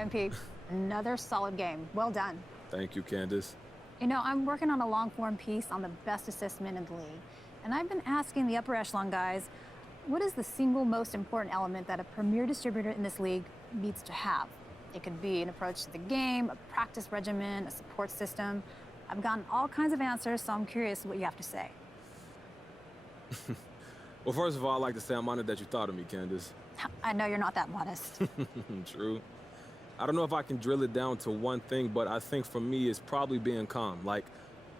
MP. Another solid game. Well done. Thank you, Candace. You know, I'm working on a long-form piece on the best assessment in the league. And I've been asking the upper echelon guys, what is the single most important element that a premier distributor in this league needs to have? It could be an approach to the game, a practice regimen, a support system. I've gotten all kinds of answers, so I'm curious what you have to say. Well, first of all, I'd like to say I'm honored that you thought of me, Candace. I know you're not that modest. True. I don't know if I can drill it down to one thing, but I think for me it's probably being calm. Like,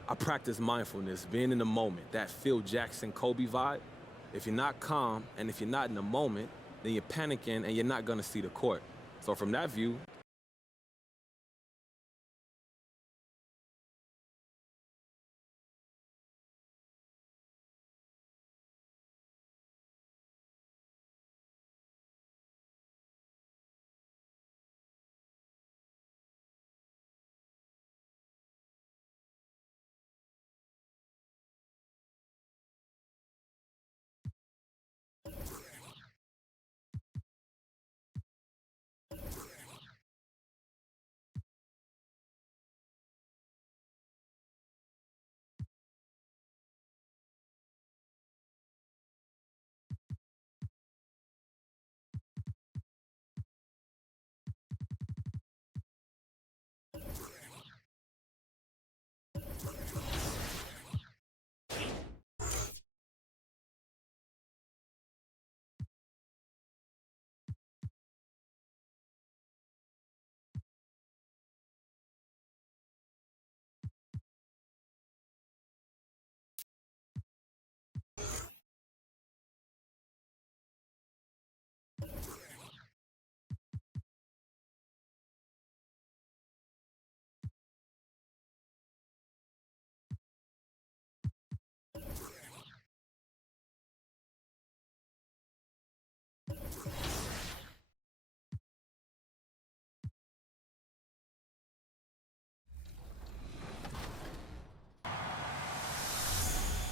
I practice mindfulness, being in the moment, that Phil Jackson, Kobe vibe. If you're not calm and if you're not in the moment, then you're panicking and you're not gonna see the court. So from that view,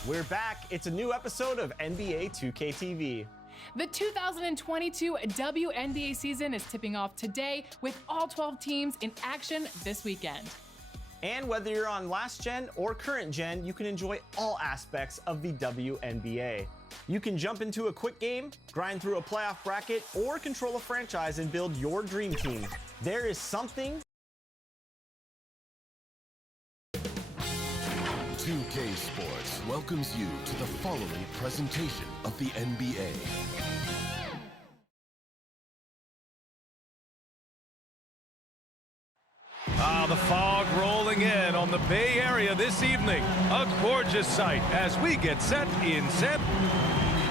We're back. It's a new episode of NBA 2K TV. The 2022 WNBA season is tipping off today with all 12 teams in action this weekend. And whether you're on last gen or current gen, you can enjoy all aspects of the WNBA. You can jump into a quick game, grind through a playoff bracket, or control a franchise and build your dream team. There is something 2K Sports welcomes you to the following presentation of the NBA. The fog rolling in on the Bay Area this evening. A gorgeous sight as we get set in San.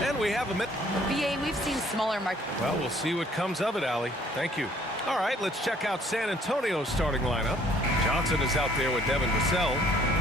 And we have a BA, we've seen smaller markets. Well, we'll see what comes of it, Allie. Thank you. All right, let's check out San Antonio's starting lineup. Johnson is out there with Devin Vassell.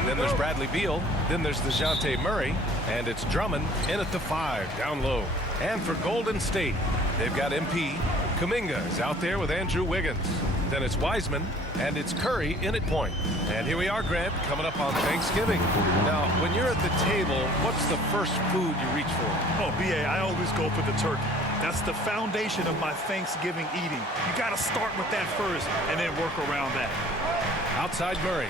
Then there's Bradley Beal. Then there's DeJounte Murray. And it's Drummond in at the 5, down low. And for Golden State, they've got MP. Kuminga is out there with Andrew Wiggins. Then it's Wiseman, and it's Curry in at point. And here we are, Grant, coming up on Thanksgiving. Now, when you're at the table, what's the first food you reach for? Oh, BA, I always go for the turkey. That's the foundation of my Thanksgiving eating. You got to start with that first and then work around that. Outside Murray.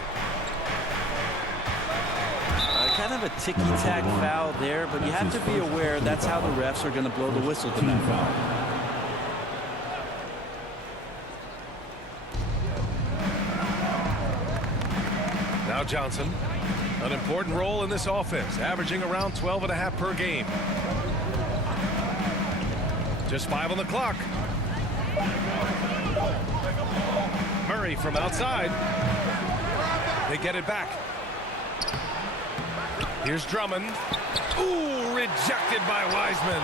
Kind of a ticky-tack foul there, but you have to be aware that's how the refs are going to blow the whistle to that foul. Now Johnson, an important role in this offense, averaging around 12.5 per game. Just 5 on the clock. Murray from outside. They get it back. Here's Drummond. Ooh, rejected by Wiseman.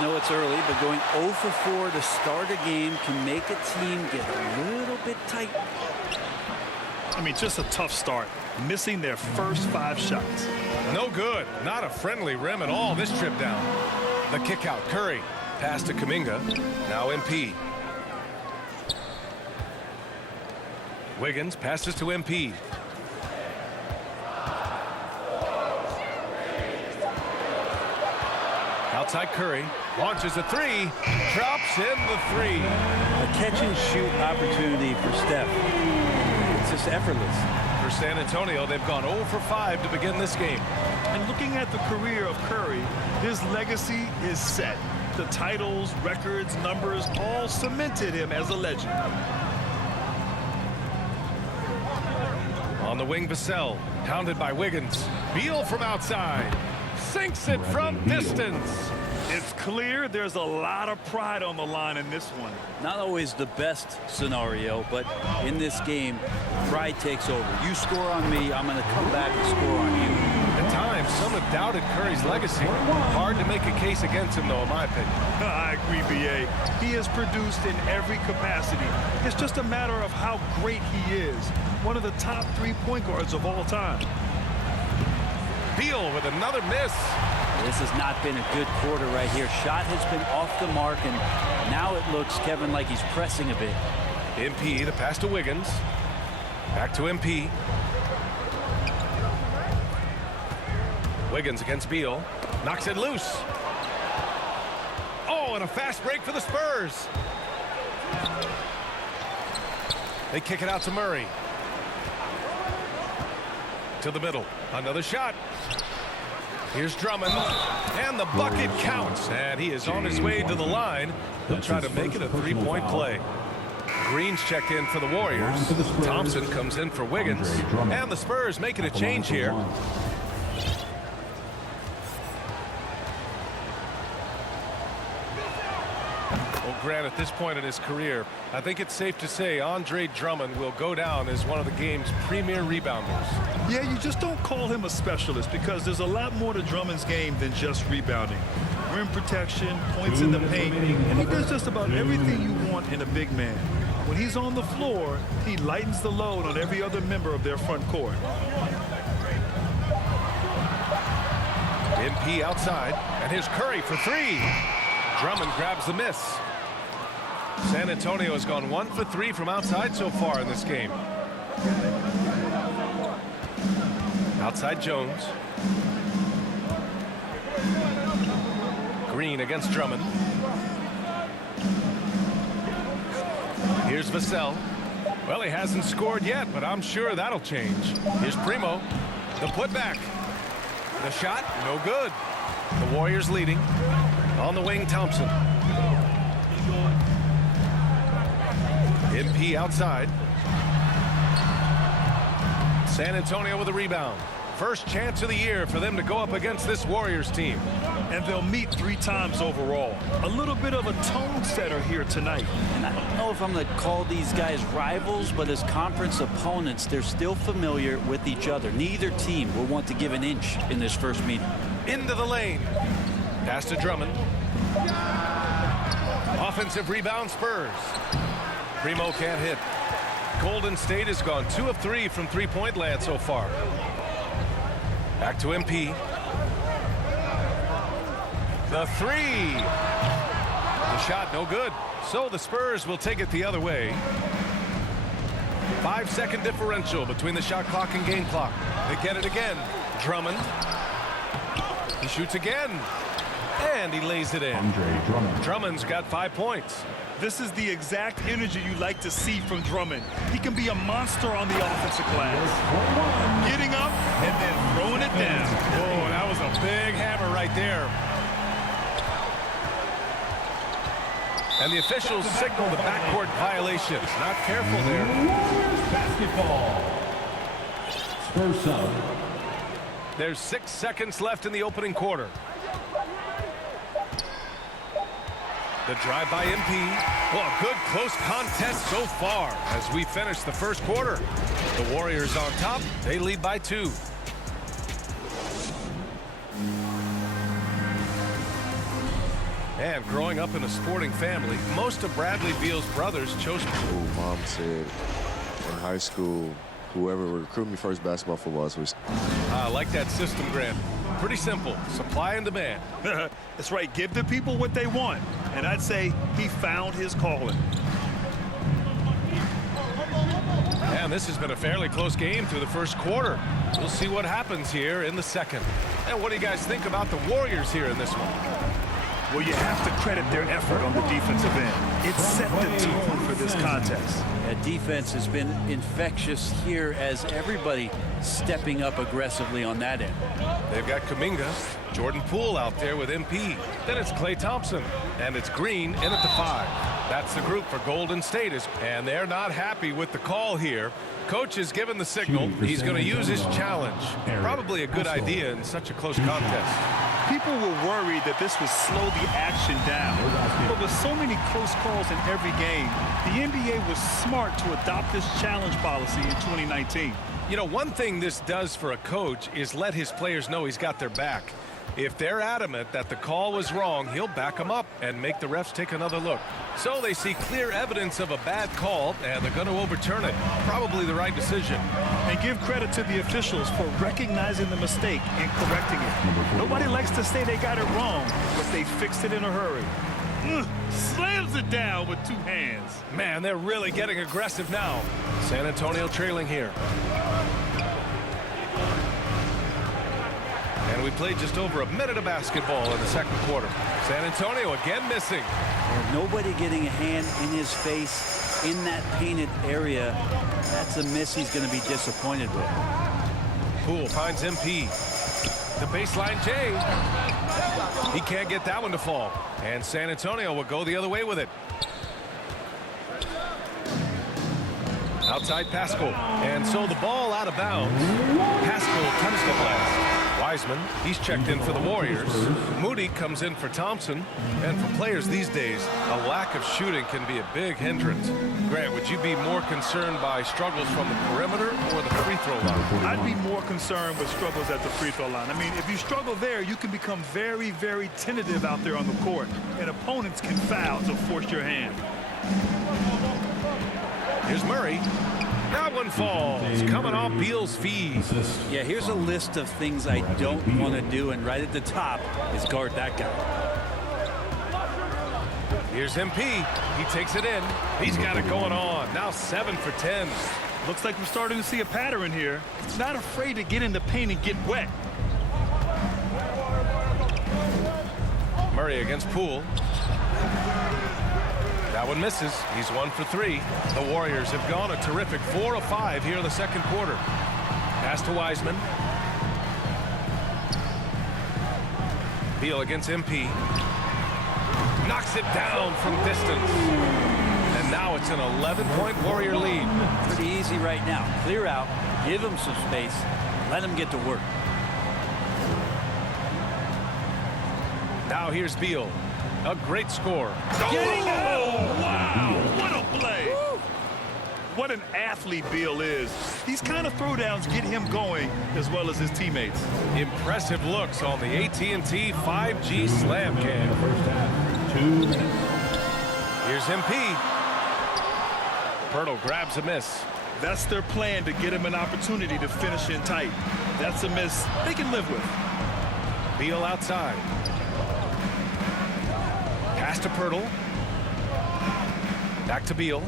No, it's early, but going 0 for 4 to start a game can make a team get a little bit tight. I mean, just a tough start. Missing their first 5 shots. No good. Not a friendly rim at all this trip down. The kick out. Curry. Pass to Kuminga. Now MP. Wiggins passes to MP. Outside Curry, launches a three, drops in the three. A catch-and-shoot opportunity for Steph. It's just effortless. For San Antonio, they've gone 0 for 5 to begin this game. And looking at the career of Curry, his legacy is set. The titles, records, numbers all cemented him as a legend. On the wing, Vassell, pounded by Wiggins. Beal from outside, sinks it from distance. It's clear there's a lot of pride on the line in this one. Not always the best scenario, but in this game, pride takes over. You score on me, I'm going to come back and score on you. At times, some have doubted Curry's legacy. Hard to make a case against him, though, in my opinion. I agree, B.A. He has produced in every capacity. It's just a matter of how great he is. One of the top 3 point guards of all time. Beal with another miss. This has not been a good quarter right here. Shot has been off the mark, and now it looks, Kevin, like he's pressing a bit. MP, the pass to Wiggins. Back to MP. Wiggins against Beal. Knocks it loose. Oh, and a fast break for the Spurs. They kick it out to Murray. To the middle. Another shot. Here's Drummond. And the bucket counts. And he is on his way to the line. He'll try to make it a three-point play. Green's checked in for the Warriors. Thompson comes in for Wiggins. And the Spurs making a change here. Well, Grant, at this point in his career, I think it's safe to say Andre Drummond will go down as one of the game's premier rebounders. Yeah, you just don't call him a specialist because there's a lot more to Drummond's game than just rebounding. Rim protection, points in the paint, and he does just about everything you want in a big man. When he's on the floor, he lightens the load on every other member of their front court. MP outside, and here's Curry for three. Drummond grabs the miss. San Antonio has gone 1 for 3 from outside so far in this game. Outside Jones. Green against Drummond. Here's Vassell. Well, he hasn't scored yet, but I'm sure that'll change. Here's Primo. The putback. The shot, no good. The Warriors leading. On the wing, Thompson. MP outside. San Antonio with a rebound. First chance of the year for them to go up against this Warriors team. And they'll meet 3 times overall. A little bit of a tone setter here tonight. And I don't know if I'm going to call these guys rivals, but as conference opponents, they're still familiar with each other. Neither team will want to give an inch in this first meeting. Into the lane. Pass to Drummond. Offensive rebound, Spurs. Primo can't hit. Golden State has gone 2 of 3 from three-point land so far. Back to MP. The three. The shot no good. So the Spurs will take it the other way. 5-second differential between the shot clock and game clock. They get it again. Drummond. He shoots again. And he lays it in. Drummond's got 5 points. This is the exact energy you like to see from Drummond. He can be a monster on the offensive glass. Getting up and then throwing it down. Oh, that was a big hammer right there. And the officials signal the backcourt violations. Not careful there. Basketball. Spurs up. There's 6 seconds left in the opening quarter. The drive by MP. Well, a good close contest so far as we finish the first quarter. The Warriors on top. They lead by 2. And growing up in a sporting family, most of Bradley Beal's brothers chose. Mom said in high school, whoever would recruit me first basketball, football, so I like that system, Grant. Pretty simple. Supply and demand. That's right. Give the people what they want. And I'd say he found his calling. And this has been a fairly close game through the first quarter. We'll see what happens here in the second. And what do you guys think about the Warriors here in this one? Well, you have to credit their effort on the defensive end. It set the tone for this contest. Defense has been infectious here as everybody stepping up aggressively on that end. They've got Kuminga, Jordan Poole out there with MP. Then it's Klay Thompson, and it's Green in at the 5. That's the group for Golden State, and they're not happy with the call here. Coach has given the signal. He's going to use his challenge. Probably a good idea in such a close contest. People were worried that this would slow the action down. But with so many close calls in every game, the NBA was smart to adopt this challenge policy in 2019. You know, one thing this does for a coach is let his players know he's got their back. If they're adamant that the call was wrong, he'll back them up and make the refs take another look. So they see clear evidence of a bad call, and they're going to overturn it. Probably the right decision. And give credit to the officials for recognizing the mistake and correcting it. Nobody likes to say they got it wrong, but they fixed it in a hurry. Slams it down with 2 hands. Man, they're really getting aggressive now. San Antonio trailing here. And we played just over a minute of basketball in the second quarter. San Antonio again missing. And nobody getting a hand in his face in that painted area. That's a miss he's going to be disappointed with. Poole finds MP. The baseline J. He can't get that one to fall. And San Antonio will go the other way with it. Outside Pascal. And so the ball out of bounds. Pascal comes to last. Wiseman, he's checked in for the Warriors. Moody comes in for Thompson. And for players these days, a lack of shooting can be a big hindrance. Grant, would you be more concerned by struggles from the perimeter or the free throw line? I'd be more concerned with struggles at the free throw line. I mean, if you struggle there, you can become very, very tentative out there on the court. And opponents can foul to force your hand. Here's Murray. That one falls, coming off Beal's feed. Yeah, here's a list of things I don't want to do, and right at the top is guard that guy. Here's MP. He takes it in. He's got it going on. Now 7 for 10. Looks like we're starting to see a pattern here. He's not afraid to get in the paint and get wet. Murray against Poole. That one misses. He's 1 for 3. The Warriors have gone a terrific 4 of 5 here in the second quarter. Pass to Wiseman. Beal against MP. Knocks it down from distance. And now it's an 11-point Warrior lead. Pretty easy right now. Clear out, give him some space, let him get to work. Now here's Beal. A great score. Oh, wow! What a play! What an athlete Beal is. These kind of throwdowns get him going as well as his teammates. Impressive looks on the AT&T 5G Slam Cam. Here's MP. Pirtle grabs a miss. That's their plan, to get him an opportunity to finish in tight. That's a miss they can live with. Beal outside. Pass to Pirtle. Back to Beal.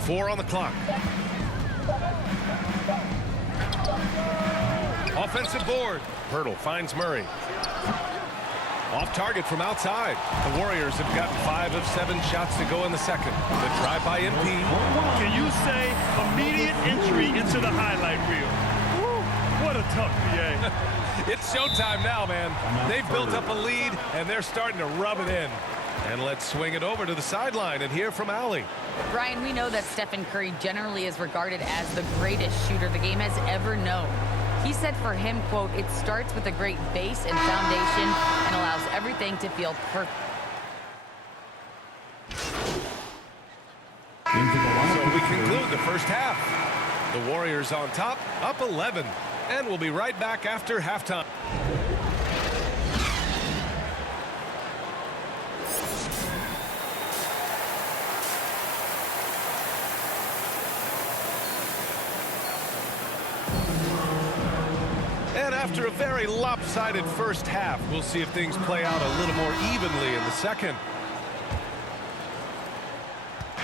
4 on the clock. Offensive board. Pirtle finds Murray. Off target from outside. The Warriors have gotten 5 of 7 shots to go in the second. The drive by MP. Can you say immediate entry into the highlight reel? Woo, what a tough PA. It's showtime now, man. They've built up a lead, and they're starting to rub it in. And let's swing it over to the sideline and hear from Allie. Brian, we know that Stephen Curry generally is regarded as the greatest shooter the game has ever known. He said for him, quote, "It starts with a great base and foundation and allows everything to feel perfect." So we conclude the first half. The Warriors on top, up 11. And we'll be right back after halftime. And after a very lopsided first half, we'll see if things play out a little more evenly in the second.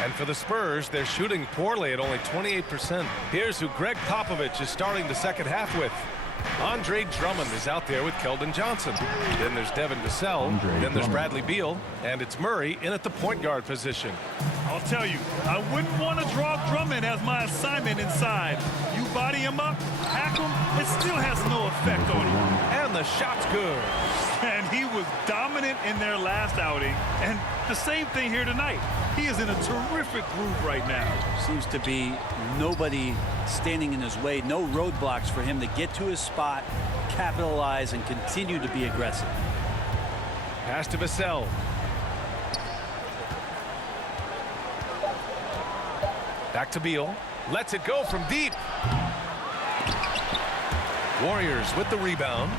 And for the Spurs, they're shooting poorly at only 28%. Here's who Greg Popovich is starting the second half with. Andre Drummond is out there with Keldon Johnson. Then there's Devin Vassell. Then there's Bradley Beal. And it's Murray in at the point guard position. I'll tell you, I wouldn't want to draw Drummond as my assignment inside. You body him up, hack him, it still has no effect on him. And the shot's good. And he was dominant in their last outing. And the same thing here tonight. He is in a terrific groove right now. Seems to be nobody standing in his way, no roadblocks for him to get to his spot, capitalize, and continue to be aggressive. Pass to Vassell. Back to Beal. Lets it go from deep. Warriors with the rebound.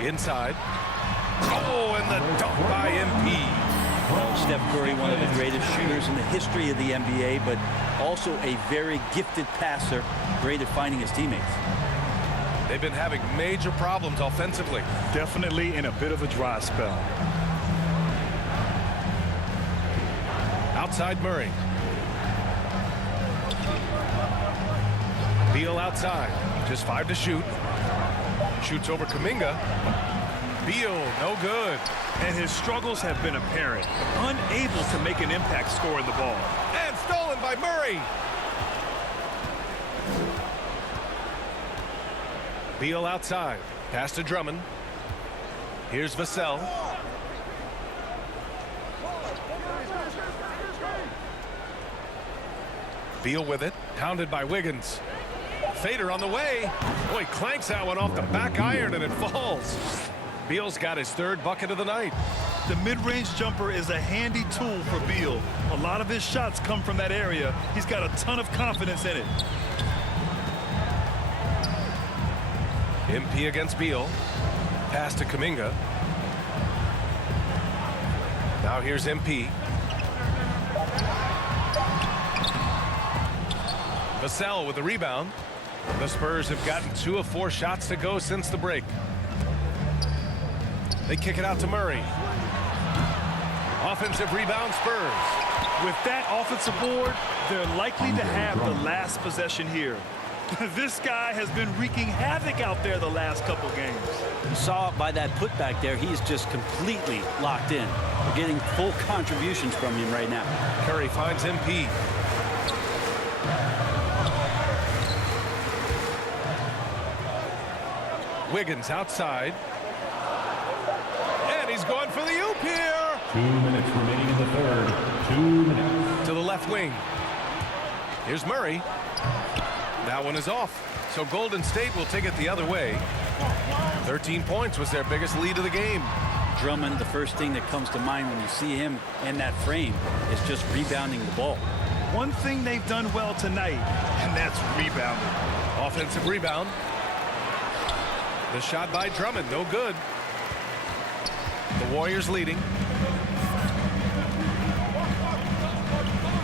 Inside. Oh, and the dunk by MP. Well, Steph Curry, one of the greatest shooters in the history of the NBA, but also a very gifted passer, great at finding his teammates. They've been having major problems offensively. Definitely in a bit of a dry spell. Outside Murray. Beal outside. Just 5 to shoot. Shoots over Kuminga. Beal, no good. And his struggles have been apparent. Unable to make an impact scoring the ball. And stolen by Murray. Beal outside. Pass to Drummond. Here's Vassell. Beal with it. Pounded by Wiggins. Fader on the way. Boy, clanks that one off the back iron and it falls. Beal's got his 3rd bucket of the night. The mid-range jumper is a handy tool for Beal. A lot of his shots come from that area. He's got a ton of confidence in it. MP against Beal. Pass to Kuminga. Now here's MP. Vassell with the rebound. The Spurs have gotten 2 of 4 shots to go since the break. They kick it out to Murray. Offensive rebound, Spurs. With that offensive board, they're likely to have the last possession here. This guy has been wreaking havoc out there the last couple games. You saw it by that putback there. He's just completely locked in. We're getting full contributions from him right now. Curry finds MP. Wiggins outside. And he's going for the oop here. 2 minutes remaining in the 3rd. 2 minutes. To the left wing. Here's Murray. That one is off. So Golden State will take it the other way. 13 points was their biggest lead of the game. Drummond, the first thing that comes to mind when you see him in that frame is just rebounding the ball. One thing they've done well tonight, and that's rebounding. Offensive rebound. The shot by Drummond, no good. The Warriors leading.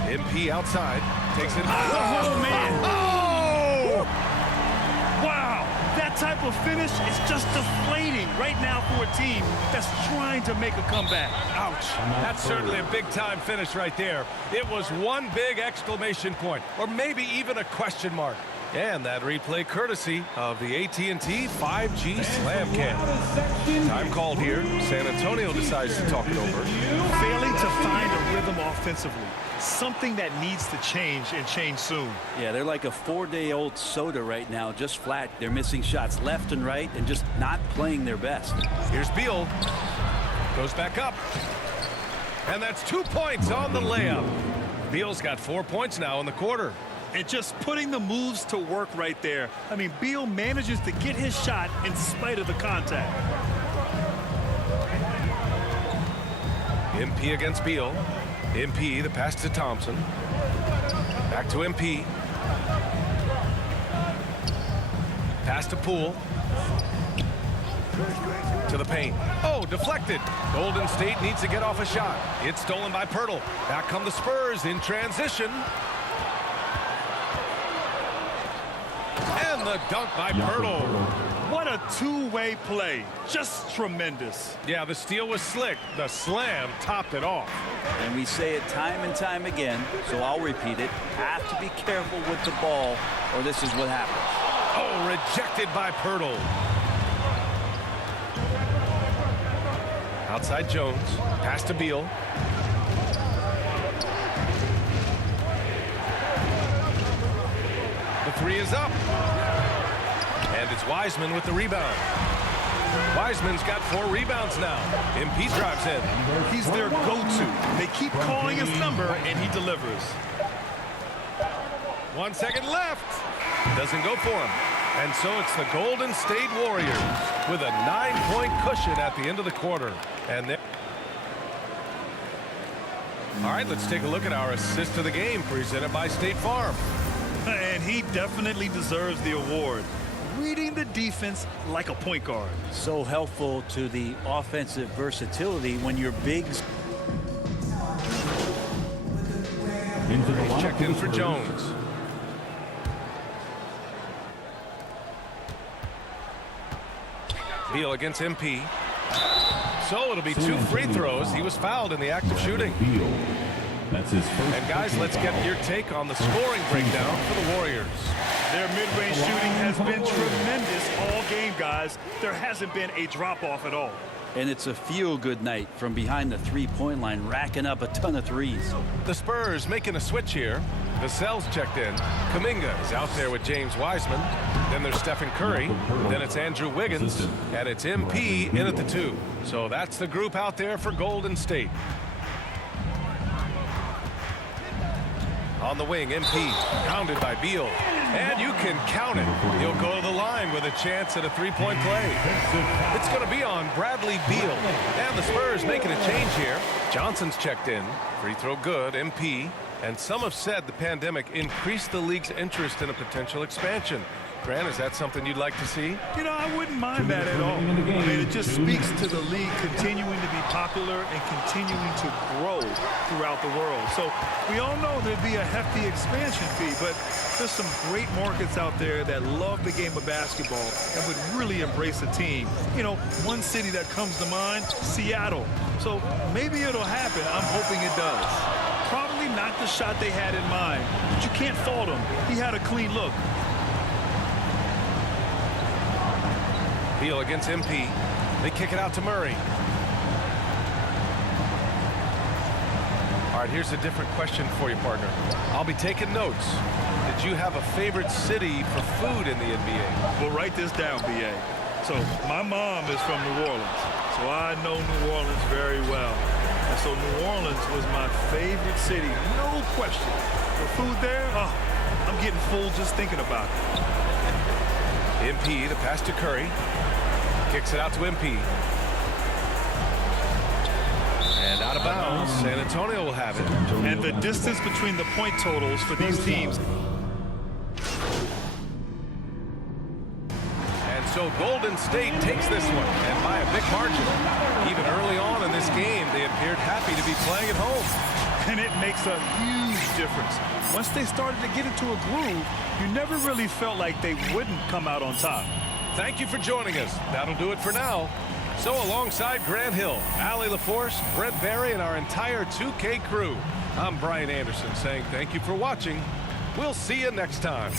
MP outside. Takes it. Oh, man. Oh! Wow. That type of finish is just deflating right now for a team that's trying to make a comeback. Ouch. That's certainly a big-time finish right there. It was one big exclamation point, or maybe even a question mark. And that replay courtesy of the AT&T 5G Slam Cam. Time called here. San Antonio decides to talk it over. Failing to find a rhythm offensively. Something that needs to change and change soon. Yeah, they're like a 4-day-old soda right now, just flat. They're missing shots left and right and just not playing their best. Here's Beal. Goes back up. And that's 2 points on the layup. Beal's got 4 points now in the quarter. And just putting the moves to work right there. I mean, Beal manages to get his shot in spite of the contact. MP against Beal. MP, the pass to Thompson. Back to MP. Pass to Poole. To the paint. Oh, deflected. Golden State needs to get off a shot. It's stolen by Pirtle. Back come the Spurs in transition. And the dunk by Pirtle. What a two-way play. Just tremendous. Yeah, the steal was slick. The slam topped it off. And we say it time and time again, so I'll repeat it. Have to be careful with the ball, or this is what happens. Oh, rejected by Pirtle. Outside Jones. Pass to Beal. The three is up. And it's Wiseman with the rebound. Wiseman's got 4 rebounds now. MP drives in. He's their go-to. They keep calling his number, and he delivers. 1 second left. Doesn't go for him. And so it's the Golden State Warriors with a 9-point cushion at the end of the quarter. And they're... All right, let's take a look at our assist of the game presented by State Farm. And he definitely deserves the award. Reading the defense like a point guard. So helpful to the offensive versatility when your bigs. Into the He's lineup checked for in the for Spurs. Jones. Beal against MP. So it'll be 2 free throws. He was fouled in the act of shooting. Beal. That's his first. And guys, let's get your take on the scoring breakdown for the Warriors. Their mid-range shooting has been tremendous all game, guys. There hasn't been a drop-off at all. And it's a feel-good night from behind the three-point line, racking up a ton of threes. The Spurs making a switch here. Vassell's checked in. Kuminga is out there with James Wiseman. Then there's Stephen Curry. Then it's Andrew Wiggins. And it's MP in at the 2. So that's the group out there for Golden State. On the wing, MP, pounded by Beal. And you can count it. He'll go to the line with a chance at a 3-point play. It's going to be on Bradley Beal. And the Spurs making a change here. Johnson's checked in. Free throw good, MP. And some have said the pandemic increased the league's interest in a potential expansion. Grant, is that something you'd like to see? You know, I wouldn't mind that at all. I mean, it just speaks to the league continuing to be popular and continuing to grow throughout the world. So we all know there'd be a hefty expansion fee, but there's some great markets out there that love the game of basketball and would really embrace a team. You know, one city that comes to mind, Seattle. So maybe it'll happen. I'm hoping it does. Probably not the shot they had in mind, but you can't fault him. He had a clean look. Beal against MP. They kick it out to Murray. All right, here's a different question for you, partner. I'll be taking notes. Did you have a favorite city for food in the NBA? Well, write this down, B.A. So my mom is from New Orleans, so I know New Orleans very well. And so New Orleans was my favorite city, no question. The food there, oh, I'm getting full just thinking about it. MP, the pass to Curry. Kicks it out to MP. And out of bounds. San Antonio will have it. And the distance between the point totals for these teams. And so Golden State takes this one, and by a big margin. Even early on in this game, they appeared happy to be playing at home. And it makes a huge difference. Once they started to get into a groove, you never really felt like they wouldn't come out on top. Thank you for joining us. That'll do it for now. So alongside Grant Hill, Allie LaForce, Brent Barry, and our entire 2K crew, I'm Brian Anderson saying thank you for watching. We'll see you next time.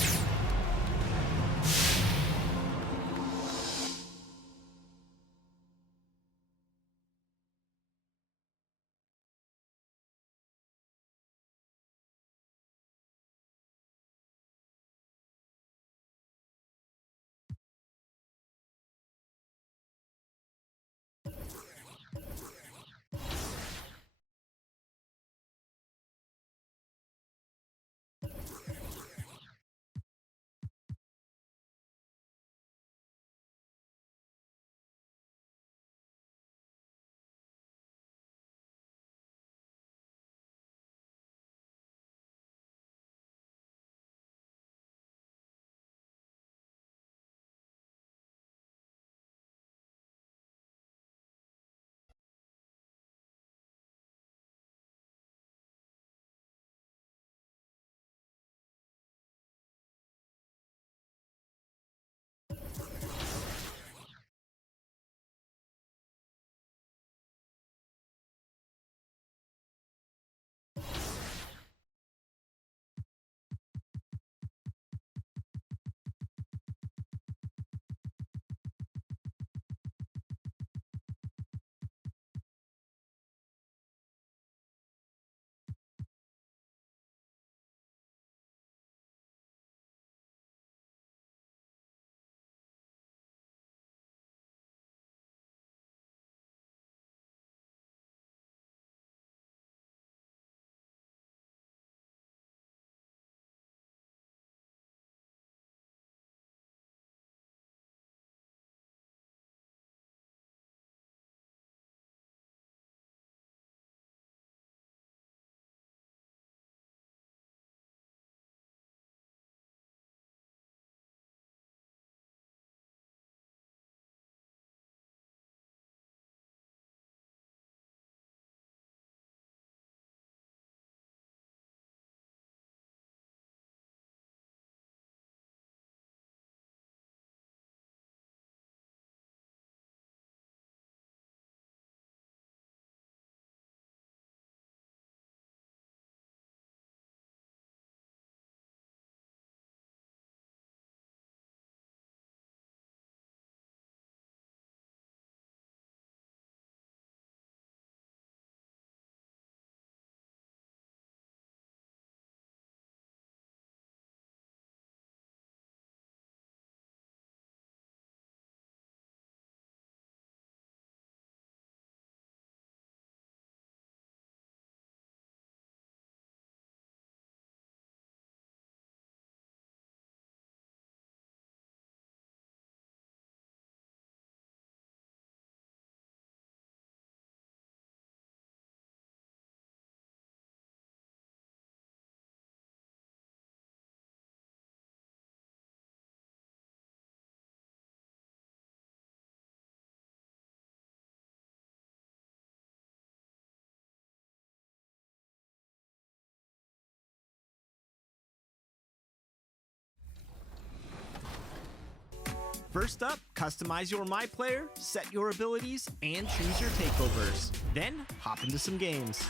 First up, customize your MyPlayer, set your abilities, and choose your takeovers. Then, hop into some games.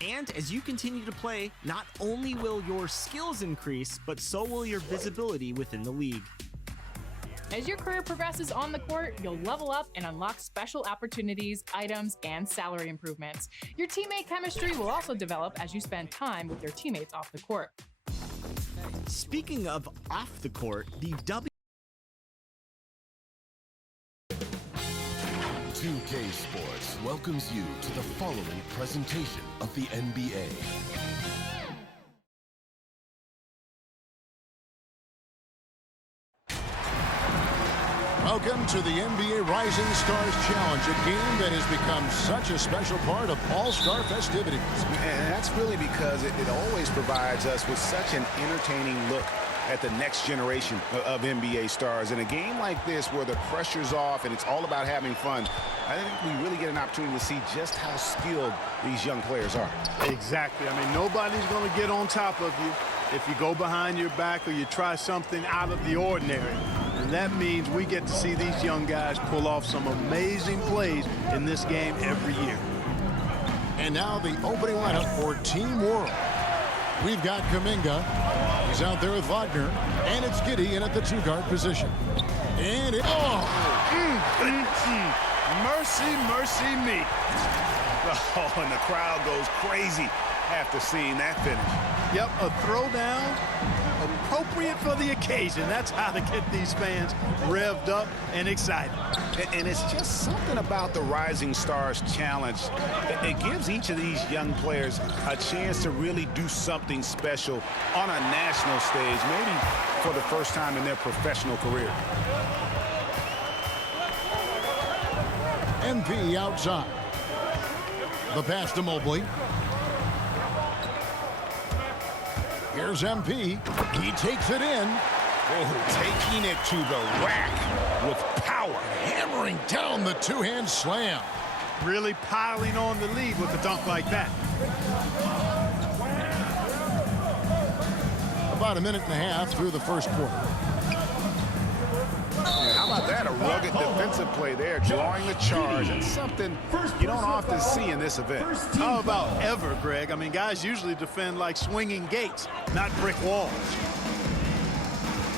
And as you continue to play, not only will your skills increase, but so will your visibility within the league. As your career progresses on the court, you'll level up and unlock special opportunities, items, and salary improvements. Your teammate chemistry will also develop as you spend time with your teammates off the court. Speaking of off the court, the 2K Sports welcomes you to the following presentation of the NBA. Welcome to the NBA Rising Stars Challenge, a game that has become such a special part of All-Star festivities. And that's really because it always provides us with such an entertaining look at the next generation of NBA stars. In a game like this where the pressure's off and it's all about having fun, I think we really get an opportunity to see just how skilled these young players are. Exactly. I mean, nobody's going to get on top of you if you go behind your back or you try something out of the ordinary. And that means we get to see these young guys pull off some amazing plays in this game every year. And now the opening lineup for Team World. We've got Kuminga. He's out there with Wagner. And it's Giddey in at the two-guard position. And it... Mercy, mercy me. Oh, and the crowd goes crazy after seeing that finish. Yep, a throwdown appropriate for the occasion. That's how to get these fans revved up and excited. And it's just something about the Rising Stars Challenge. It gives each of these young players a chance to really do something special on a national stage, maybe for the first time in their professional career. MP outside. The pass to Mobley. Here's MP. He takes it in. Oh, taking it to the rack with power. Hammering down the two-hand slam. Really piling on the lead with a dunk like that. About a minute and a half through the first quarter. How about that? A rugged defensive play there, drawing the charge. It's something you don't often see in this event. How about ever, Greg? I mean, guys usually defend like swinging gates, not brick walls.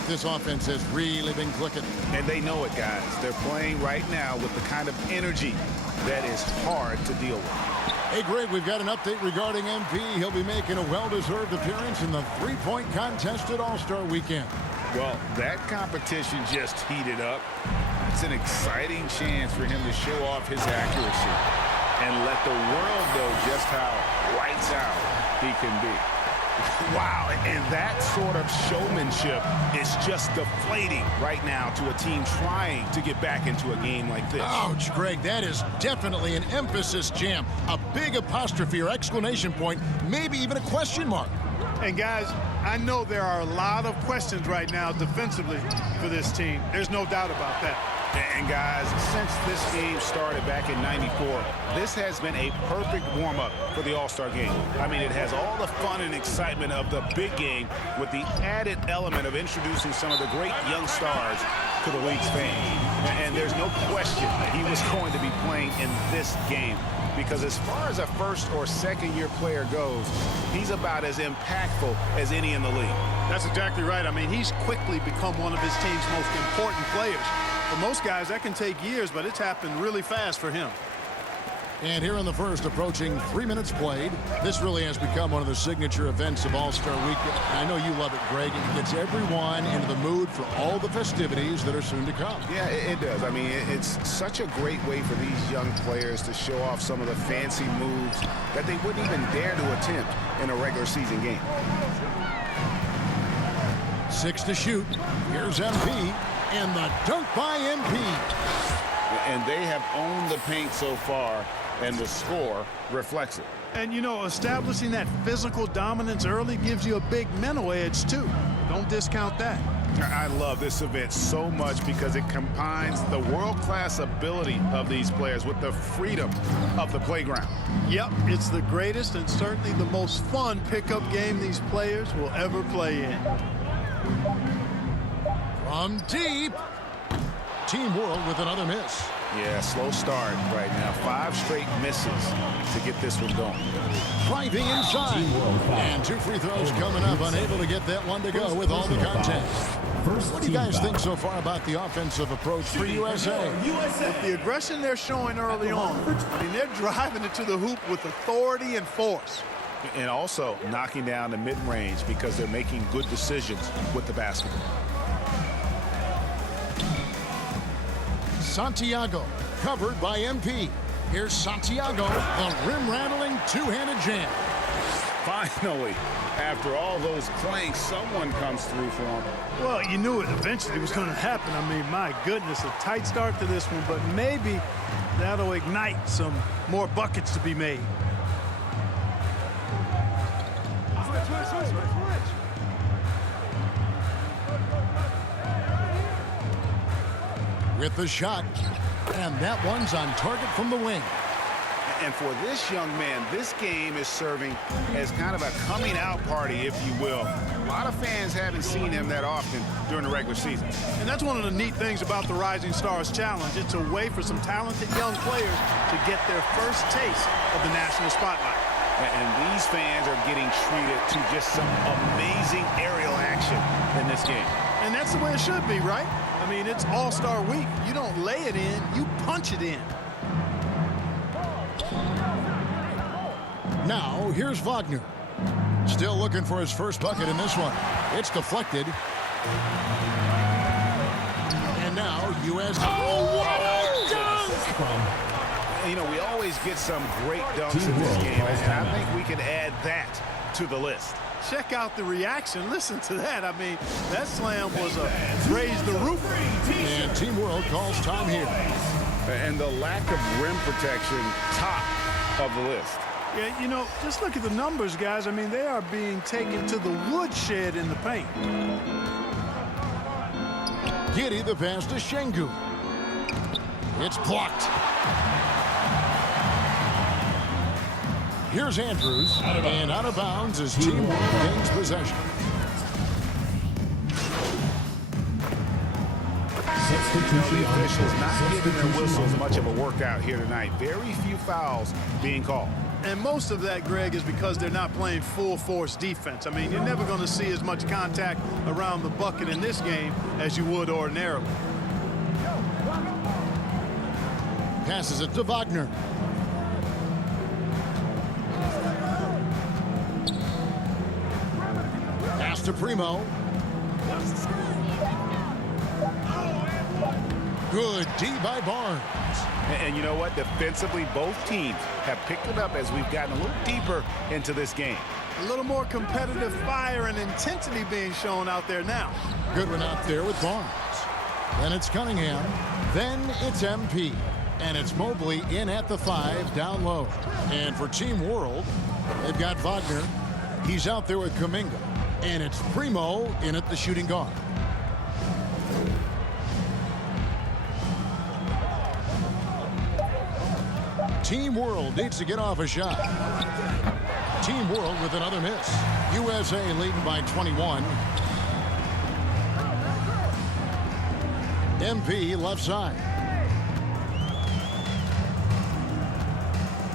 This offense has really been clicking. And they know it, guys. They're playing right now with the kind of energy that is hard to deal with. Hey, Greg, we've got an update regarding MP. He'll be making a well-deserved appearance in the three-point contest at All-Star Weekend. Well, that competition just heated up. It's an exciting chance for him to show off his accuracy and let the world know just how lights out he can be. Wow, and that sort of showmanship is just deflating right now to a team trying to get back into a game like this. Ouch, Greg, that is definitely an emphasis jam. A big apostrophe or exclamation point, maybe even a question mark. And guys, I know there are a lot of questions right now defensively for this team. There's no doubt about that. And guys, since this game started back in '94, this has been a perfect warm-up for the All-Star game. I mean, it has all the fun and excitement of the big game with the added element of introducing some of the great young stars to the league's fame. And there's no question he was going to be playing in this game, because as far as a first or second year player goes, he's about as impactful as any in the league. That's exactly right. I mean, he's quickly become one of his team's most important players. For most guys, that can take years, but it's happened really fast for him. And here in the first, approaching 3 minutes played, this really has become one of the signature events of All-Star Weekend. I know you love it, Greg. It gets everyone into the mood for all the festivities that are soon to come. Yeah, it does. I mean, it's such a great way for these young players to show off some of the fancy moves that they wouldn't even dare to attempt in a regular season game. 6 to shoot. Here's MP. And the dunk by MP. And they have owned the paint so far, and the score reflects it. And, you know, establishing that physical dominance early gives you a big mental edge, too. Don't discount that. I love this event so much because it combines the world-class ability of these players with the freedom of the playground. Yep, it's the greatest and certainly the most fun pickup game these players will ever play in. From deep. Team World with another miss. Yeah, slow start right now. 5 straight misses to get this one going. Driving inside. And 2 free throws coming up. Unable to get that one to go with all the contact. What do you guys think so far about the offensive approach for USA? With the aggression they're showing early on, I mean, they're driving it to the hoop with authority and force. And also knocking down the mid-range because they're making good decisions with the basketball. Santiago, covered by MP. Here's Santiago, the rim-rattling two-handed jam. Finally, after all those clanks, someone comes through for him. Well, you knew it eventually was going to happen. I mean, my goodness, a tight start to this one, but maybe that'll ignite some more buckets to be made. With the shot, and that one's on target from the wing. And for this young man, this game is serving as kind of a coming out party, if you will. A lot of fans haven't seen him that often during the regular season. And that's one of the neat things about the Rising Stars Challenge. It's a way for some talented young players to get their first taste of the national spotlight. And these fans are getting treated to just some amazing aerial action in this game. And that's the way it should be, right? I mean, it's All-Star Week. You don't lay it in, you punch it in. Now, here's Wagner. Still looking for his first bucket in this one. It's deflected. And now, U.S. Oh, what a dunk! You know, we always get some great dunks in this game, and I think we can add that to the list. Check out the reaction. Listen to that. I mean, that slam was a raise the roof. And Team World calls time here. And the lack of rim protection, top of the list. Yeah, you know, just look at the numbers, guys. I mean, they are being taken to the woodshed in the paint. Giddy the pass to Şengün. It's blocked. Here's Andrews, and out of bounds as Team World gains possession. The officials not giving their whistles much of a workout here tonight. Very few fouls being called. And most of that, Greg, is because they're not playing full force defense. I mean, you're never going to see as much contact around the bucket in this game as you would ordinarily. Passes it to Wagner. Pass to Primo. Good D by Barnes. And you know what? Defensively, both teams have picked it up as we've gotten a little deeper into this game. A little more competitive fire and intensity being shown out there now. Good one out there with Barnes. Then it's Cunningham. Then it's MP. And it's Mobley in at the 5, down low. And for Team World, they've got Wagner. He's out there with Kuminga. And it's Primo in at the shooting guard. Team World needs to get off a shot. Team World with another miss. USA leading by 21. MP left side.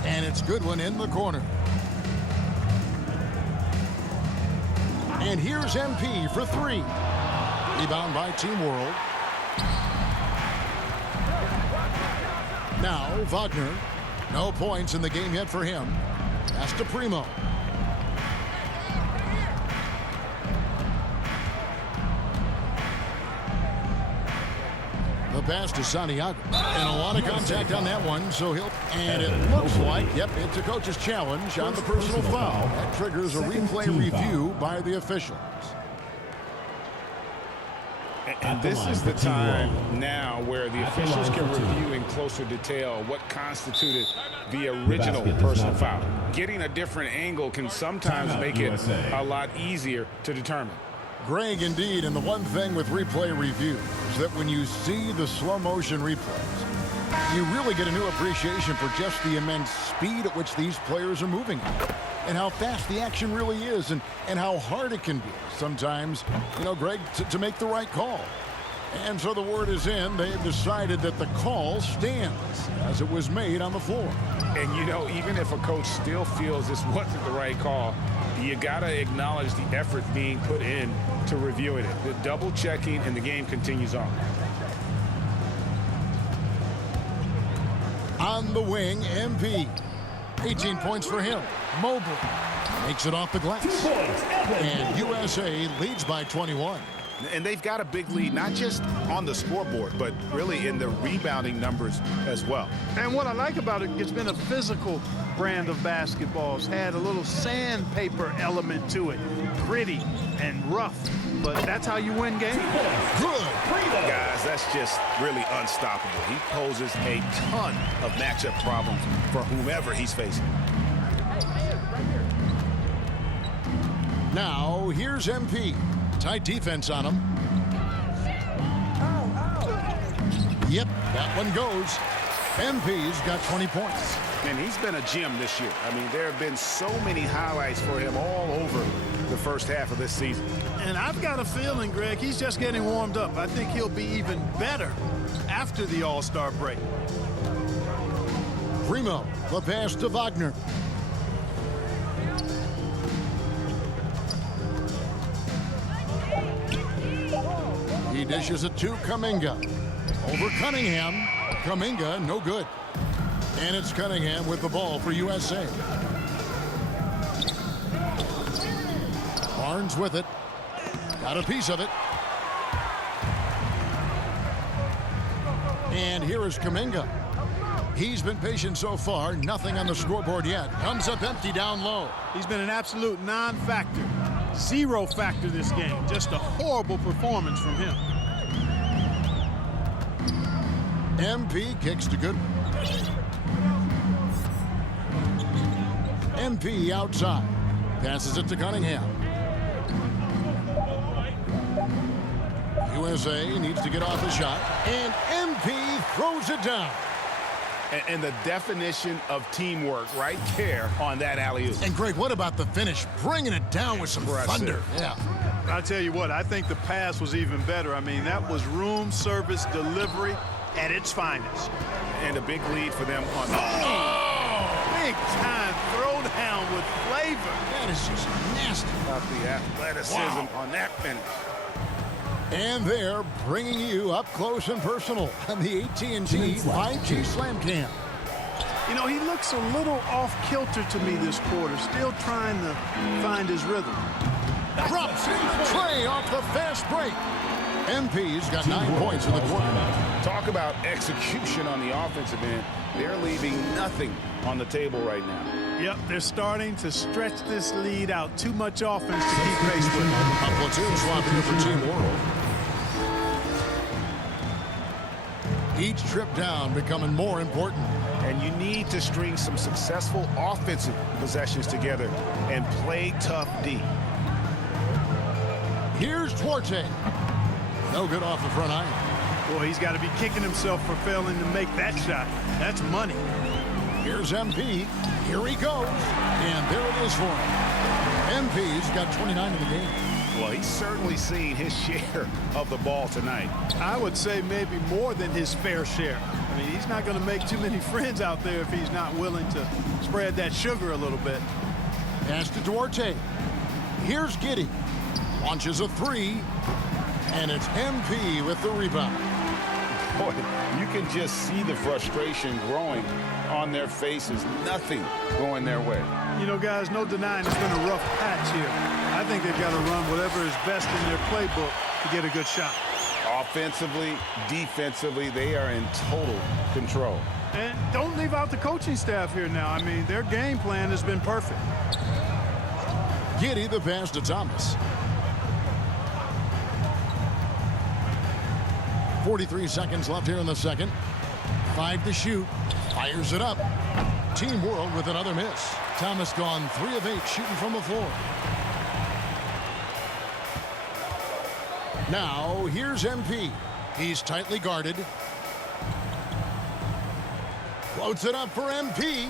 And it's Goodwin in the corner. And here's MP for 3. Rebound by Team World. Now Wagner. No points in the game yet for him. Pass to Primo. The pass to Santiago. And a lot of contact on that one, so he'll... And it looks like, yep, it's a coach's challenge on the personal foul. That triggers a replay review by the officials. And this is the time now where the officials can review in closer detail what constituted the original personal foul. Getting a different angle can sometimes make it a lot easier to determine. Greg, indeed, and the one thing with replay review is that when you see the slow motion replays, you really get a new appreciation for just the immense speed at which these players are moving and how fast the action really is and how hard it can be sometimes, you know, Greg, to make the right call. And so the word is in. They've decided that the call stands as it was made on the floor. And, you know, even if a coach still feels this wasn't the right call, you got to acknowledge the effort being put in to reviewing it. The double checking, and the game continues on. On the wing, MP. 18 points for him. Mobley makes it off the glass. And USA leads by 21. And they've got a big lead, not just on the scoreboard, but really in the rebounding numbers as well. And what I like about it, it's been a physical brand of basketball. It's had a little sandpaper element to it, gritty and rough. But that's how you win games. Good. Guys, that's just really unstoppable. He poses a ton of matchup problems for whomever he's facing. Now, here's MP. Tight defense on him. Yep, that one goes. MP's got 20 points. And he's been a gem this year. I mean, there have been so many highlights for him all over the first half of this season. And I've got a feeling, Greg, he's just getting warmed up. I think he'll be even better after the All-Star break. Primo, the pass to Wagner. He dishes it to Kuminga. Over Cunningham. Kuminga, no good. And it's Cunningham with the ball for USA. Barnes with it. Got a piece of it. And here is Kuminga. He's been patient so far. Nothing on the scoreboard yet. Comes up empty down low. He's been an absolute non-factor. Zero factor this game. Just a horrible performance from him. MP kicks to good. MP outside. Passes it to Cunningham. USA needs to get off the shot. And MP throws it down. And the definition of teamwork right there on that alley-oop. And Greg, what about the finish? Bringing it down with some thunder. Yeah. I'll tell you what, I think the pass was even better. I mean, that was room service delivery at its finest. And a big lead for them on big time throwdown with flavor. That is just nasty. About the athleticism on that finish. And they're bringing you up close and personal on the AT&T 5G Slam Cam. You know, he looks a little off-kilter to me this quarter, still trying to find his rhythm. Drops in the tray off the fast break. MP's got 9 points in the quarter. Talk about execution on the offensive end. They're leaving nothing on the table right now. Yep, they're starting to stretch this lead out. Too much offense to keep pace with. A platoon swap here for Team World. Each trip down becoming more important. And you need to string some successful offensive possessions together and play tough D. Here's Duarte. No good off the front iron. Boy, he's got to be kicking himself for failing to make that shot. That's money. Here's MP. Here he goes. And there it is for him. MP's got 29 in the game. Well, he's certainly seen his share of the ball tonight. I would say maybe more than his fair share. I mean, he's not going to make too many friends out there if he's not willing to spread that sugar a little bit. Pass to Duarte. Here's Giddey. Launches a three. And it's MP with the rebound. Boy, you can just see the frustration growing on their faces. Nothing going their way. You know, guys, no denying it's been a rough patch here. I think they've got to run whatever is best in their playbook to get a good shot. Offensively, defensively, they are in total control. And don't leave out the coaching staff here now. I mean, their game plan has been perfect. Giddey the pass to Thomas. 43 seconds left here in the second. 5 to shoot. Fires it up. Team World with another miss. Thomas gone 3 of 8 shooting from the floor. Now here's MP. He's tightly guarded. Floats it up for MP.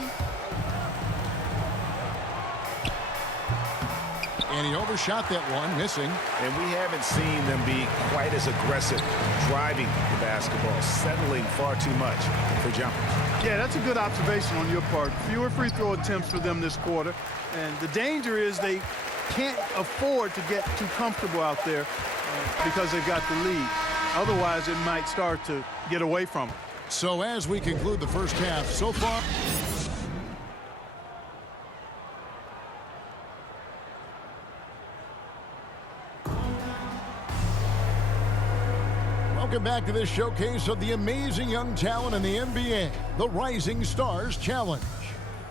and he overshot that one, missing. And we haven't seen them be quite as aggressive driving the basketball, settling far too much for jumpers. Yeah, that's a good observation on your part. Fewer free throw attempts for them this quarter. And the danger is they can't afford to get too comfortable out there because they've got the lead. Otherwise, it might start to get away from them. So as we conclude the first half, so far... Welcome back to this showcase of the amazing young talent in the NBA, the Rising Stars Challenge.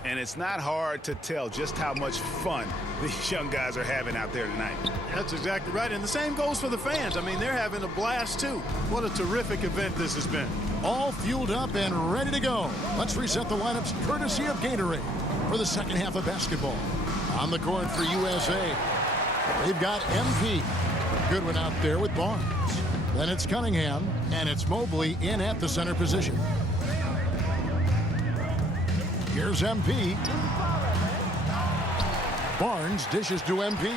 And it's not hard to tell just how much fun these young guys are having out there tonight. That's exactly right. And the same goes for the fans. I mean, they're having a blast, too. What a terrific event this has been. All fueled up and ready to go. Let's reset the lineups courtesy of Gatorade for the second half of basketball. On the court for USA, they've got MP. Goodwin out there with Barnes. Then it's Cunningham, and it's Mobley in at the center position. Here's MP. Barnes dishes to MP.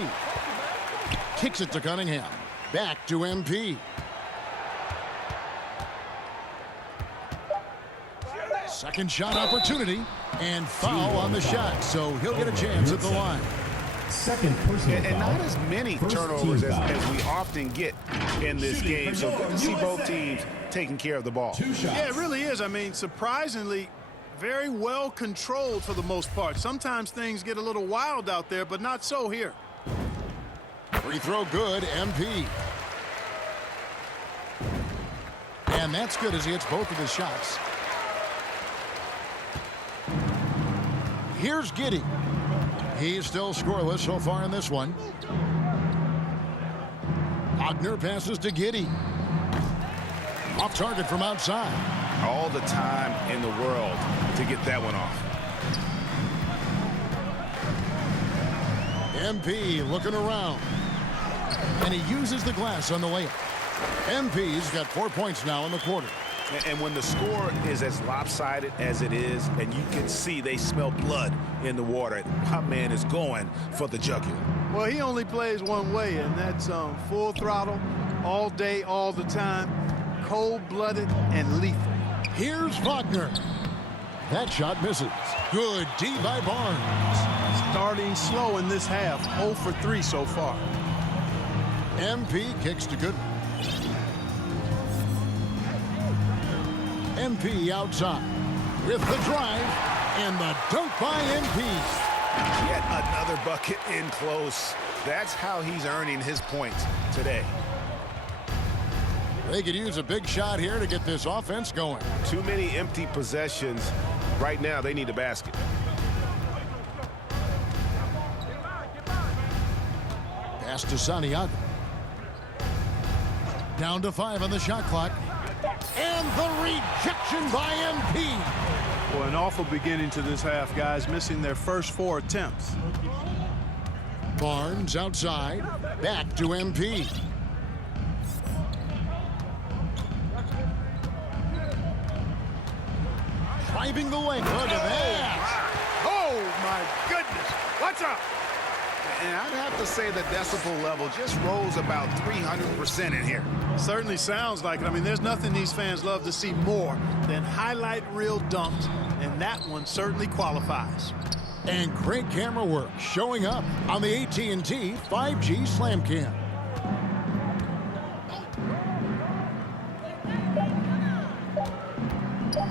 Kicks it to Cunningham. Back to MP. Second shot opportunity, and foul on the shot, so he'll get a chance at the line. Second personal and foul. not as many First turnovers team foul. as we often get in this game. So good to see both teams taking care of the ball. Yeah, it really is. I mean, surprisingly, very well controlled for the most part. Sometimes things get a little wild out there, but not so here. Free throw good, MP. And that's good as he hits both of his shots. Here's Giddey. He's still scoreless so far in this one. Wagner passes to Giddey. Off target from outside. All the time in the world to get that one off. MP looking around. And he uses the glass on the layup. MP's got 4 points now in the quarter. And when the score is as lopsided as it is, and you can see they smell blood in the water, my man is going for the jugular. Well, he only plays one way, and that's full throttle, all day, all the time, cold-blooded and lethal. Here's Wagner. That shot misses. Good D by Barnes. Starting slow in this half, 0 for 3 so far. MP kicks to Goodwin. MP outside with the drive and the dunk by MP. Yet another bucket in close. That's how he's earning his points today. They could use a big shot here to get this offense going. Too many empty possessions. Right now, they need a basket. Pass to Santiago. Down to 5 on the shot clock. And the rejection by MP. Well, an awful beginning to this half, guys, missing their first 4 attempts. Barnes outside. Back to MP. Driving the lane. Look at that. Oh, my goodness. What's up? And I'd have to say the decibel level just rose about 300% in here. Certainly sounds like it. I mean, there's nothing these fans love to see more than highlight reel dunks, and that one certainly qualifies. And great camera work showing up on the AT&T 5G Slam Cam.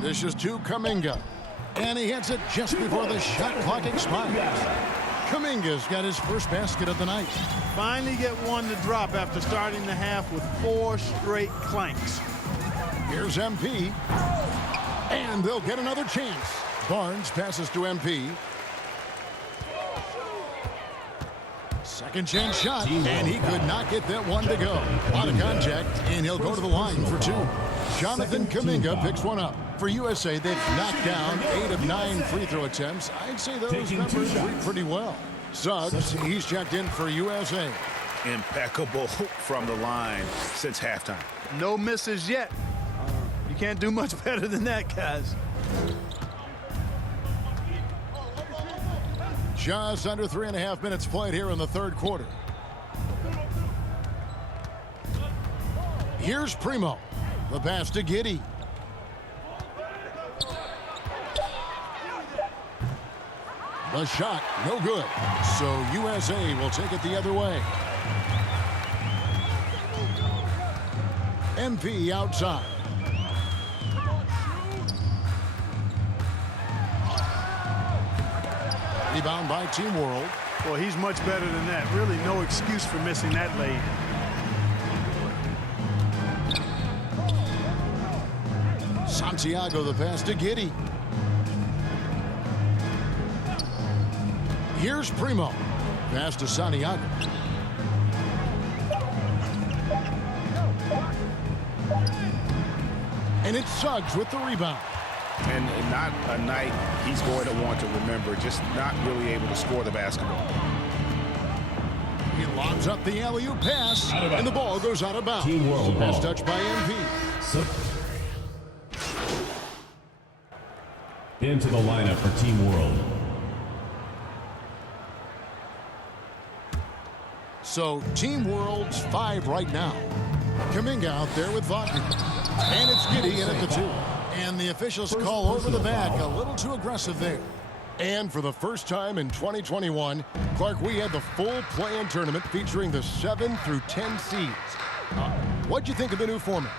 This is to Kuminga. And he hits it just before the shot clock expires. Kuminga's got his first basket of the night. Finally get one to drop after starting the half with 4 straight clanks. Here's MP. And they'll get another chance. Barnes passes to MP. Second chance shot, and he could not get that one to go. Out of contact, and he'll go to the line for 2. Jonathan Kuminga picks one up. For USA, they've knocked down 8 of 9 free throw attempts. I'd say those numbers read pretty well. Suggs, he's checked in for USA. Impeccable from the line since halftime. No misses yet. You can't do much better than that, guys. Just under 3.5 minutes played here in the third quarter. Here's Primo. The pass to Giddey. The shot, no good. So USA will take it the other way. MP outside. Rebound by Team World. Well, he's much better than that. Really no excuse for missing that lane. Santiago the pass to Giddey. Here's Primo. Pass to Santiago. And it's Suggs with the rebound. And not a night he's going to want to remember, just not really able to score the basketball. He lobs up the alley-oop pass, and the ball goes out of bounds. Team World Pass ball. touched by MP. Into the lineup for Team World. So Team World's 5 right now. Kuminga out there with Wagner. And it's Giddey in at the 2. And the officials call over the back. A little too aggressive there. And for the first time in 2021, Clark, we had the full play-in tournament featuring the 7 through 10 seeds. What'd you think of the new format?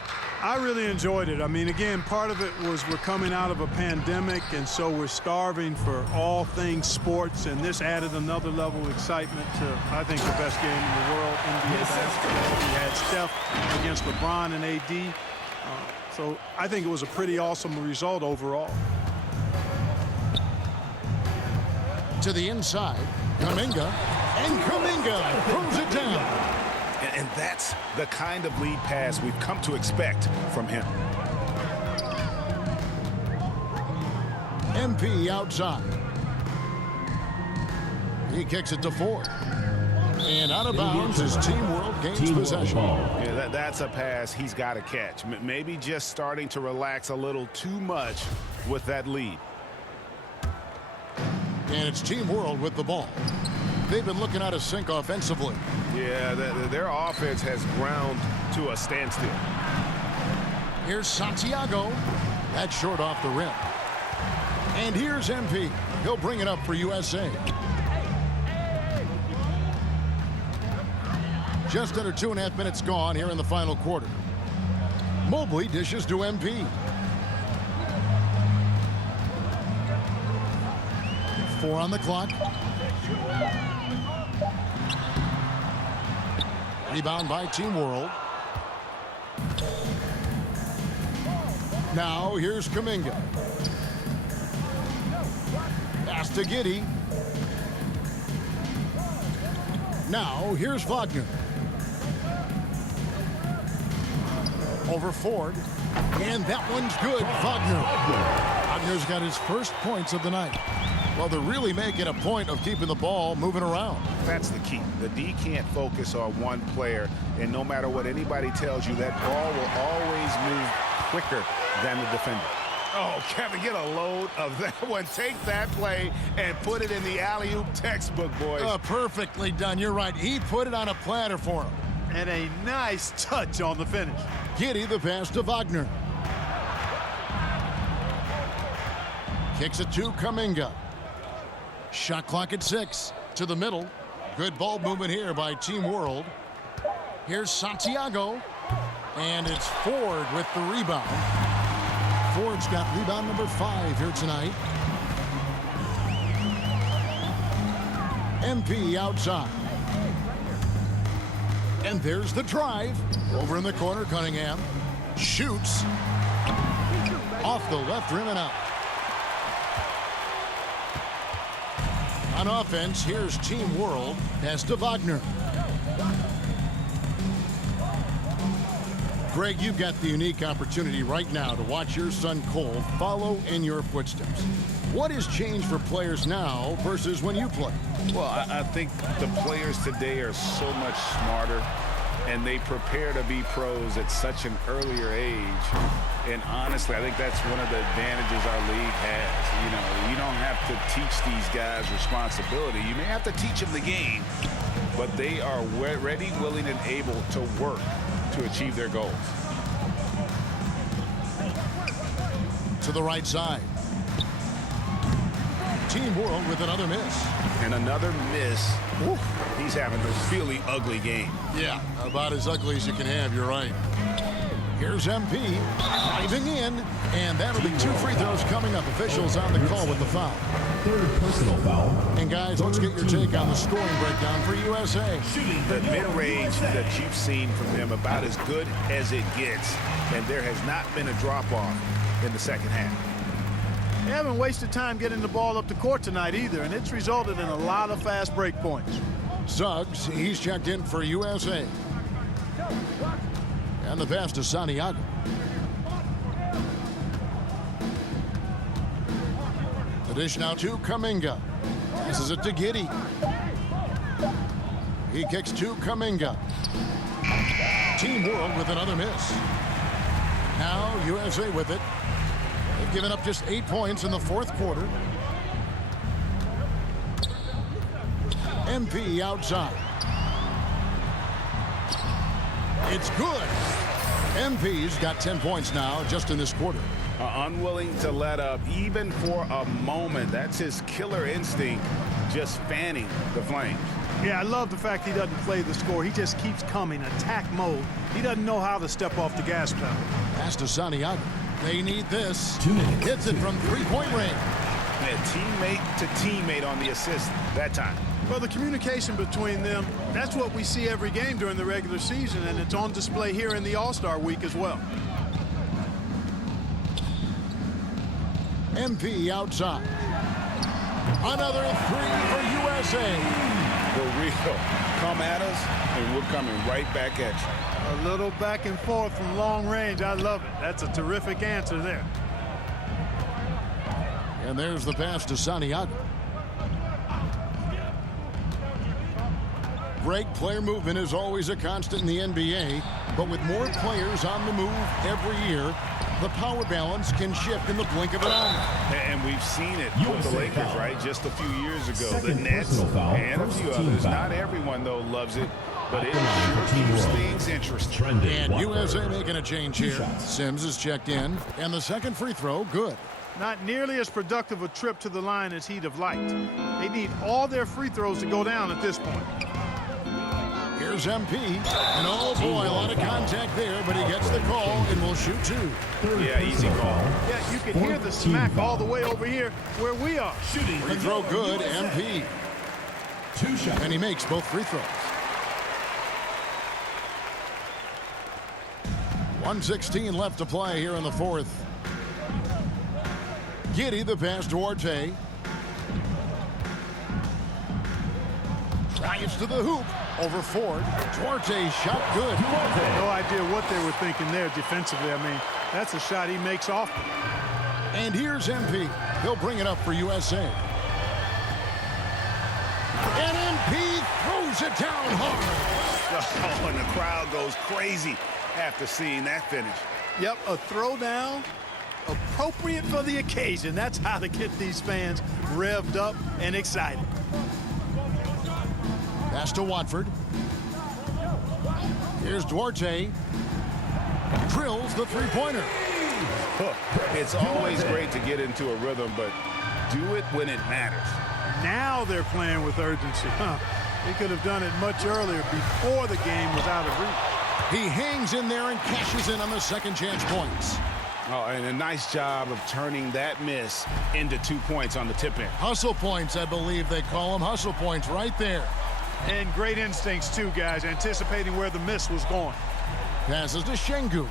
I really enjoyed it. I mean, again, part of it was we're coming out of a pandemic, and so we're starving for all things sports, and this added another level of excitement to, I think, the best game in the world, NBA basketball. We had Steph against LeBron and AD. So I think it was a pretty awesome result overall. To the inside, Kuminga, and Kuminga throws it down. And that's the kind of lead pass we've come to expect from him. MP outside. He kicks it to Ford. And out of bounds as Team World gains possession. Yeah, that's a pass he's got to catch. Maybe just starting to relax a little too much with that lead. And it's Team World with the ball. They've been looking out of sync offensively. Yeah, their offense has ground to a standstill. Here's Santiago. That's short off the rim. And here's MP. He'll bring it up for USA. Just under 2.5 minutes gone here in the final quarter. Mobley dishes to MP. Four on the clock. Rebound by Team World. Now here's Kuminga. Pass to Giddey. Now here's Wagner. Over Ford. And that one's good. Wagner. Wagner's got his first points of the night. Well, they're really making a point of keeping the ball moving around. That's the key. The D can't focus on one player, and no matter what anybody tells you, that ball will always move quicker than the defender. Oh, Kevin, get a load of that one. Take that play and put it in the alley-oop textbook, boys. Perfectly done. You're right. He put it on a platter for him. And a nice touch on the finish. Giddey the pass to Wagner. Kicks it to Kuminga. Shot clock at 6. To the middle. Good ball movement here by Team World. Here's Santiago. And it's Ford with the rebound. Ford's got rebound number 5 here tonight. MP outside. And there's the drive. Over in the corner, Cunningham. Shoots. Off the left rim and out. On offense, here's Team World. Pass to Wagner. Greg, you've got the unique opportunity right now to watch your son Cole follow in your footsteps. What has changed for players now versus when you played? Well, I think the players today are so much smarter. and they prepare to be pros at such an earlier age. And honestly, I think that's one of the advantages our league has. You know, you don't have to teach these guys responsibility. You may have to teach them the game, but they are ready, willing, and able to work to achieve their goals. To the right side. Team World with another miss. And another miss. Oof, he's having a really ugly game. Yeah, about as ugly as you can have, you're right. Here's MP diving in, and that'll be 2 free throws coming up. Officials on the call with the foul. Third personal foul. And guys, let's get your take on the scoring breakdown for USA. The mid-range that you've seen from him about as good as it gets, and there has not been a drop-off in the second half. They haven't wasted time getting the ball up the court tonight either, and it's resulted in a lot of fast break points. Suggs, he's checked in for USA. And the pass to Santiago. The dish now to Kuminga. Passes it to Giddey. He kicks to Kuminga. Team World with another miss. Now USA with it. They've given up just 8 points in the fourth quarter. MP outside. It's good. MP's got 10 points now just in this quarter. Unwilling to let up even for a moment. That's his killer instinct, just fanning the flames. Yeah, I love the fact he doesn't play the score. He just keeps coming, attack mode. He doesn't know how to step off the gas pedal. Pass to Santiago. They need this. 2 minutes. Hits it from three-point range. And teammate to teammate on the assist that time. Well, the communication between them, that's what we see every game during the regular season, and it's on display here in the All-Star week as well. MP outside. Another 3 for USA. For real. Come at us, and we're coming right back at you. A little back and forth from long range. I love it. That's a terrific answer there. And there's the pass to Santiago. Greg, player movement is always a constant in the NBA, but with more players on the move every year, the power balance can shift in the blink of an eye. And we've seen it with the Lakers, right? Just a few years ago. Second The Nets personal foul, and a first few team others. foul. Not everyone, though, loves it, but it line for sure Team keeps World. things interesting. Trending And Watford. USA making a change here. shots. Sims is checked in, and the second free throw, good. Not nearly as productive a trip to the line as he'd have liked. They need all their free throws to go down at this point. Here's MP, and oh boy, a lot of contact there, but he gets the call and will shoot 2. Third Yeah, easy personal call. foul. Yeah, you can hear the smack all the way over here where we are. Shooting Free throw good, MP. 2 shots. And he makes both free throws. 1:16 left to play here in the fourth. Giddey, the pass to Orte. Drives to the hoop. Over Ford. Duarte shot good. No idea what they were thinking there defensively. I mean, that's a shot he makes often. And here's MP. He'll bring it up for USA. And MP throws it down hard. Oh, and the crowd goes crazy after seeing that finish. Yep, a throwdown appropriate for the occasion. That's how to get these fans revved up and excited. Pass to Watford. Here's Duarte. Drills the three-pointer. It's always great to get into a rhythm, but do it when it matters. Now they're playing with urgency. They could have done it much earlier before the game was out of reach. He hangs in there and cashes in on the second chance points. Oh, and a nice job of turning that miss into 2 points on the tip in. Hustle points, I believe they call them. Hustle points right there. And great instincts, too, guys, anticipating where the miss was going. Passes to Şengün.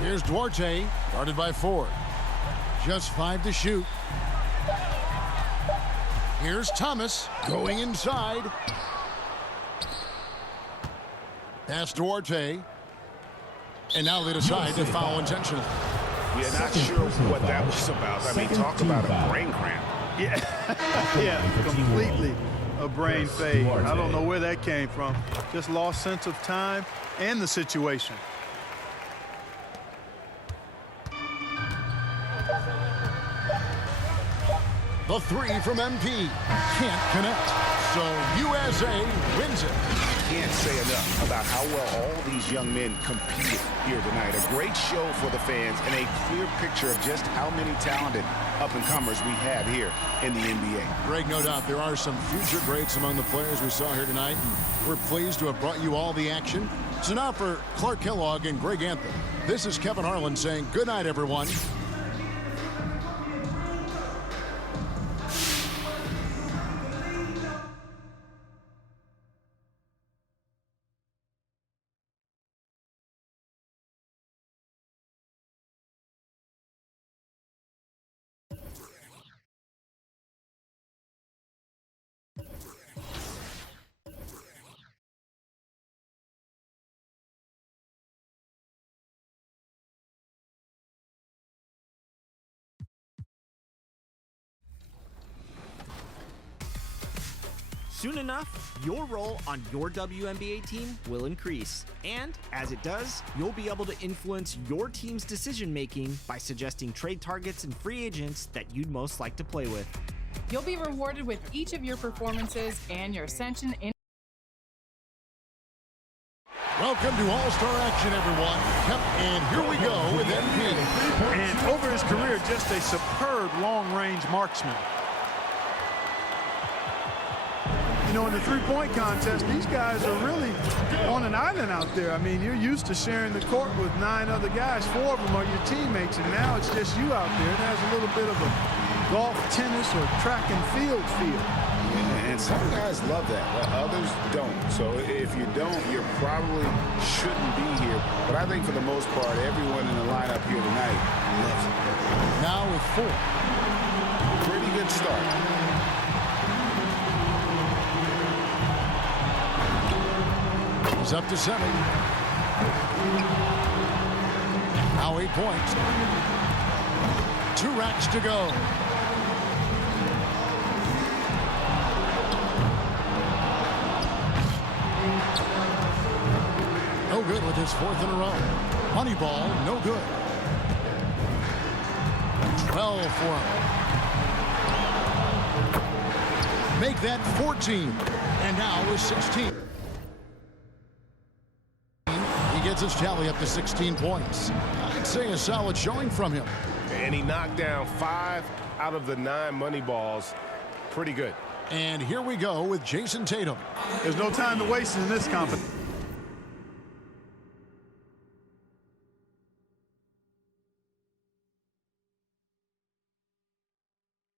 Here's Duarte, guarded by Ford. Just 5 to shoot. Here's Thomas, going inside. Pass to Duarte. And now they decide to foul intentionally. Yeah, not sure what that was about. I mean, talk about a brain cramp. Yeah, yeah, completely. a brain fade. I don't know where that came from. Just lost sense of time and the situation. The three from MP can't connect. So USA wins it. Can't say enough about how well all these young men competed here tonight. A great show for the fans and a clear picture of just how many talented up-and-comers we have here in the NBA. Greg, no doubt there are some future greats among the players we saw here tonight, and we're pleased to have brought you all the action. So now for Clark Kellogg and Greg Anthony, this is Kevin Harlan saying good night, everyone. Soon enough, your role on your WNBA team will increase. And as it does, you'll be able to influence your team's decision-making by suggesting trade targets and free agents that you'd most like to play with. You'll be rewarded with each of your performances and your ascension in. Welcome to All-Star action, everyone. Yep, and here we go with MP. And over his career, just a superb long-range marksman. You know, in the three-point contest, these guys are really on an island out there. I mean, you're used to sharing the court with 9 other guys. 4 of them are your teammates, and now it's just you out there. It has a little bit of a golf, tennis, or track and field feel. And some guys love that, others don't. So if you don't, you probably shouldn't be here. But I think for the most part, everyone in the lineup here tonight loves it. Now with 4. Pretty good start. He's up to 7. Now 8 points. 2 racks to go. No good with his 4th in a row. Money ball, no good. 12 for him. Make that 14. And now with 16. He gets his tally up to 16 points. I'd say a solid showing from him. And he knocked down 5 out of the 9 money balls. Pretty good. And here we go with Jayson Tatum. There's no time to waste in this competition.